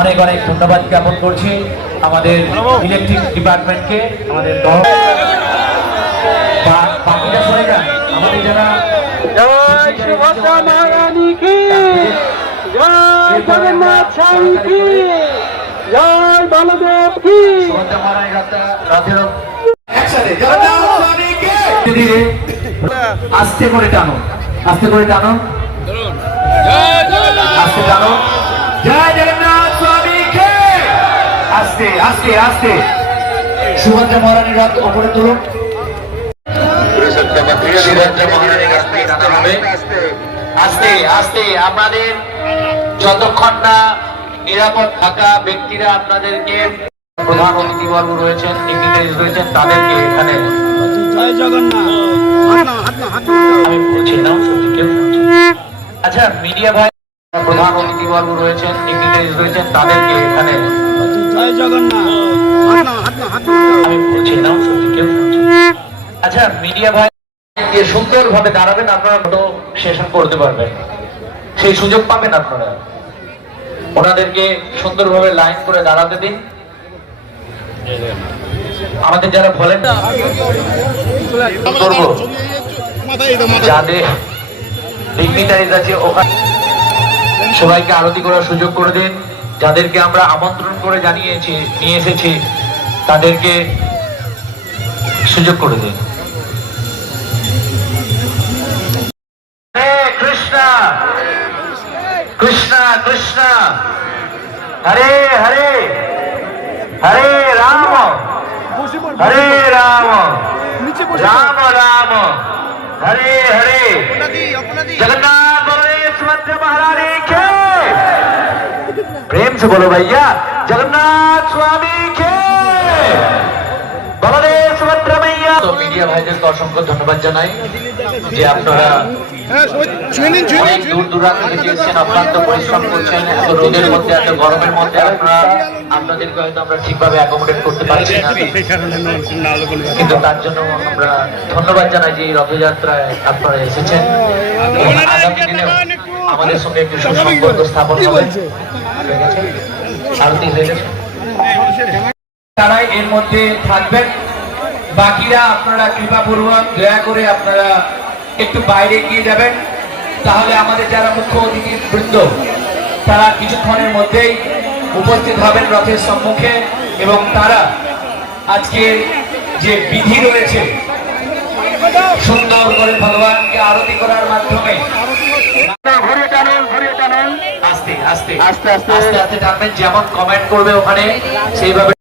অনেক অনেক ধন্যবাদ জ্ঞাপন করছি আমাদের ইলেকট্রিক ডিপার্টমেন্টকে, আমাদের বাকিটা সরে যান আমাদের যারা জয় সুভদ্রা মহারানী কি, জয় জগন্নাথ স্বামী কি, জয় বলদেব কি। সুভদ্রা মহারানী রাতের একসাথে জগন্নাথ স্বামী কি। ধীরে আস্তে করে টানো, আস্তে করে টানো, আস্তে টানো। জয় জগন্নাথ স্বামী কে। আস্তে আস্তে আস্তে সুভদ্রা মহারানীর রথ ওপরে তুলুন। সুভদ্রা মহারানীর রথ টানা হবে আস্তে আস্তে। আমাদের যতক্ষণ না নিরাপদ থাকা ব্যক্তিরা আপনাদেরকে, প্রধান অতিথিবর্গ রয়েছেন, ডিগনিটারিজ রয়েছেন, তাদেরকে এখানে জয় জগন্নাথ। আমি বলছি না, আচ্ছা মিডিয়া ভাই, প্রধান অতিথিবর্গ রয়েছেন, ডিগনিটারিজ রয়েছেন, তাদেরকে এখানে জয় জগন্নাথ। আমি বলছি না, আচ্ছা মিডিয়া ভাই দিয়ে সুন্দরভাবে দাঁড়াবেন, আপনারা ফটো সেশন করতে পারবেন, সেই সুযোগ পাবেন আপনারা। ওনাদেরকে সুন্দরভাবে লাইন করে দাঁড়াতে দিন। আমাদের যারা বলেন করবো, যাদের ডিগনিটারিজ আছে ওখানে সবাইকে আরতি করার সুযোগ করে দিন। যাদেরকে আমরা আমন্ত্রণ করে জানিয়েছি, নিয়ে এসেছি, তাদেরকে সুযোগ করে দিন। হরে কৃষ্ণ কৃষ্ণ কৃষ্ণ হরে হরে, হরে রাম হরে রাম রাম রাম হরে হরে। जगन्नाथ बलदेव सुभद्रा महारानी के। प्रेम से बोलो भैया, जगन्नाथ स्वामी के, बलदेव सुभद्रा मैया। तो मीडिया भाईদেরকে অসংখ্য ধন্যবাদ জানাই যে আপনারা অনেক দূর দূরান্ত থেকে এসেছেন, অক্লান্ত পরিশ্রম করছেন, এত রোদের মধ্যে, এত গরমের মধ্যে। আপনাদেরকে হয়তো আমরা ঠিকভাবে অ্যাকোমোডেট করতে পারছি না, কিন্তু তার জন্য আমরা ধন্যবাদ জানাই যে এই রথযাত্রায় আপনারা এসেছেন। আগামী দিনে আমাদের সঙ্গে একটু সুসম্পর্ক স্থাপন হবে। আরতি হয়ে গেছে, তারাই এর মধ্যে থাকবেন। বাকিরা আপনারা কৃপাপূর্বক দয়া করে আপনারা একটু বাইরে গিয়ে যাবেন, তাহলে আমাদের যারা মুখ্য অতিথি বৃন্দ তারা কিছুক্ষণের মধ্যেই উপস্থিত হবেন রথের সম্মুখে, এবং তারা আজকে যে বিধি রয়েছে সুন্দর করে ভগবানকে আরতি করার মাধ্যমে আস্তে আস্তে আস্তে আস্তে আস্তে আস্তে টানবেন। যেমন কমেন্ট করবে ওখানে সেইভাবে